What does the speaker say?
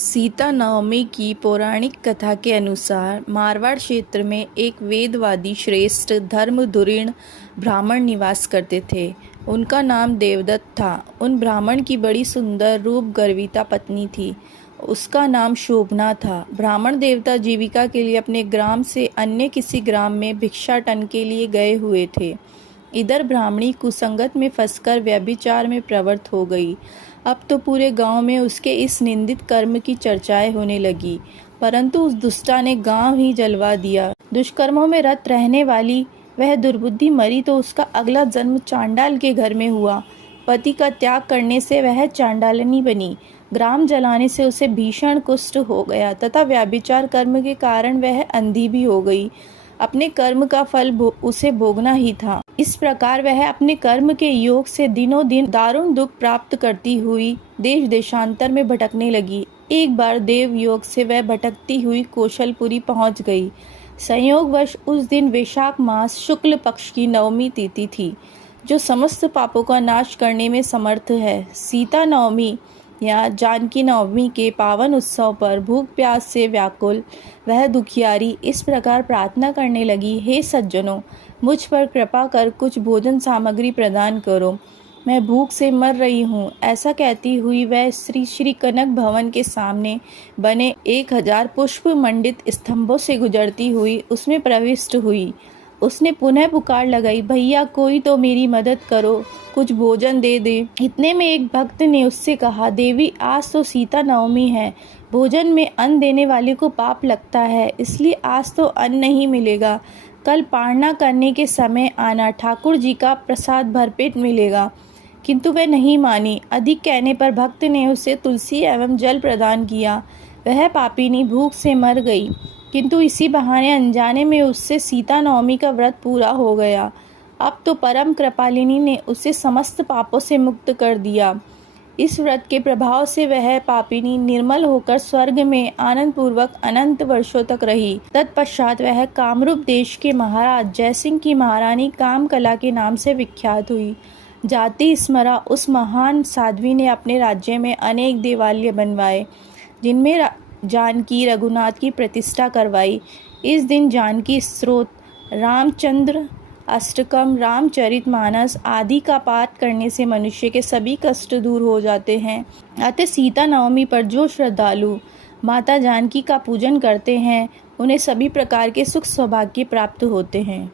सीता नवमी की पौराणिक कथा के अनुसार मारवाड़ क्षेत्र में एक वेदवादी श्रेष्ठ धर्मधुरीण ब्राह्मण निवास करते थे। उनका नाम देवदत्त था। उन ब्राह्मण की बड़ी सुंदर रूप गर्विता पत्नी थी। उसका नाम शोभना था। ब्राह्मण देवता जीविका के लिए अपने ग्राम से अन्य किसी ग्राम में भिक्षाटन के लिए गए हुए थे। इधर ब्राह्मणी कुसंगत में फंसकर व्यभिचार में प्रवृत्त हो गई। अब तो पूरे गांव में उसके इस निंदित कर्म की चर्चाएं होने लगी, परंतु उस दुष्टा ने गांव ही जलवा दिया। दुष्कर्मों में रत रहने वाली वह दुर्बुद्धि मरी तो उसका अगला जन्म चांडाल के घर में हुआ। पति का त्याग करने से वह चांडालनी बनी। ग्राम जलाने से उसे भीषण कुष्ठ हो गया तथा व्यभिचार कर्म के कारण वह अंधी भी हो गई। अपने कर्म का फल उसे भोगना ही था। इस प्रकार वह अपने कर्म के योग से दिनों दिन दारुण दुख प्राप्त करती हुई देश देशांतर में भटकने लगी। एक बार देव योग से वह भटकती हुई कौशलपुरी पहुंच गई। संयोगवश उस दिन वैशाख मास शुक्ल पक्ष की नवमी तिथि थी, जो समस्त पापों का नाश करने में समर्थ है। सीता नवमी या जानकी नवमी के पावन उत्सव पर भूख प्यास से व्याकुल वह दुखियारी इस प्रकार प्रार्थना करने लगी, हे सज्जनों, मुझ पर कृपा कर कुछ भोजन सामग्री प्रदान करो, मैं भूख से मर रही हूँ। ऐसा कहती हुई वह श्री कनक भवन के सामने बने 1000 पुष्प मंडित स्तंभों से गुजरती हुई उसमें प्रविष्ट हुई। उसने पुनः पुकार लगाई, भैया कोई तो मेरी मदद करो, कुछ भोजन दे दे। इतने में एक भक्त ने उससे कहा, देवी आज तो सीता नवमी है, भोजन में अन्न देने वाले को पाप लगता है, इसलिए आज तो अन्न नहीं मिलेगा। कल पारना करने के समय आना, ठाकुर जी का प्रसाद भरपेट मिलेगा। किंतु वह नहीं मानी। अधिक कहने पर भक्त ने उसे तुलसी एवं जल प्रदान किया। वह पापिनी भूख से मर गई, किंतु इसी बहाने अनजाने में उससे सीता नवमी का व्रत पूरा हो गया। अब तो परम कृपालिनी ने उसे समस्त पापों से मुक्त कर दिया। इस व्रत के प्रभाव से वह पापिनी निर्मल होकर स्वर्ग में आनंद पूर्वक अनंत वर्षों तक रही। तत्पश्चात वह कामरूप देश के महाराज जयसिंह की महारानी कामकला के नाम से विख्यात हुई। जाति स्मरा उस महान साध्वी ने अपने राज्य में अनेक देवालय बनवाए, जिनमें जानकी रघुनाथ की प्रतिष्ठा करवाई। इस दिन जानकी स्तोत्र, रामचंद्र अष्टकम, रामचरितमानस आदि का पाठ करने से मनुष्य के सभी कष्ट दूर हो जाते हैं। अतः सीता नवमी पर जो श्रद्धालु माता जानकी का पूजन करते हैं, उन्हें सभी प्रकार के सुख सौभाग्य प्राप्त होते हैं।